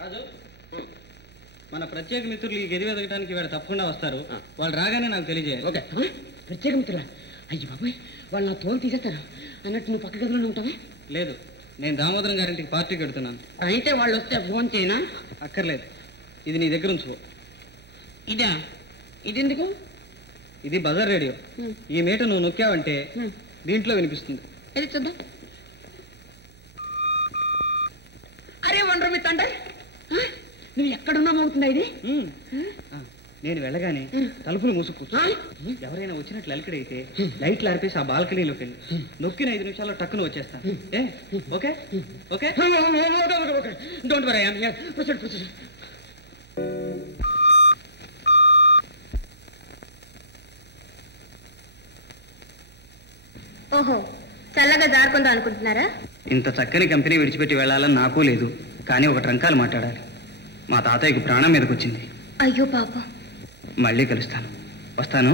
రాజు, మన ప్రత్యేక మిత్రులు ఈ గది వెతకడానికి వీళ్ళు తప్పకుండా వస్తారు. వాళ్ళు రాగానే నాకు తెలియజేయాలి. ఓకే. ప్రత్యేక మిత్రులా? అయ్యి బాబాయ్, వాళ్ళు నా తోలు తీసేస్తారు. అన్నట్టు నువ్వు పక్క గదిలోనే ఉంటావా? లేదు, నేను దామోదరం గారింటికి పార్టీకి వెళ్తున్నాను. అయితే వాళ్ళు వస్తే ఫోన్ చేయనా? అక్కర్లేదు, ఇది నీ దగ్గర ఉంచుకో. ఇదా? ఇది ఎందుకు? ఇది బజార్ రేడియో. ఈ మీట నువ్వు నొక్కావంటే దీంట్లో వినిపిస్తుంది. ఇది చూద్దాం. అరే వండరు మీ తండ్రి, నువ్వు ఎక్కడున్నా మోగుతుందా ఇది? నేను వెళ్ళగానే తలుపులు మూసుకు ఎవరైనా వచ్చినట్లు అలికిడైతే లైట్లు ఆర్పేసి ఆ బాల్కనీలోకి వెళ్ళి నొక్కిన 5 నిమిషాల్లో టక్కును వచ్చేస్తాను. Okay okay? Don't worry, I am here. Proceed proceed. ఓహో, చల్లగా జారుకుందాం అనుకుంటున్నారా? ఇంత చక్కని కంపెనీ విడిచిపెట్టి వెళ్ళాలని నాకు లేదు, కానీ ఒక ట్రంకాలు మాట్లాడాలి. మా తాతయ్యకు ప్రాణం మీదకి వచ్చింది. అయ్యో పాపం. మళ్ళీ కలుస్తాను. వస్తాను.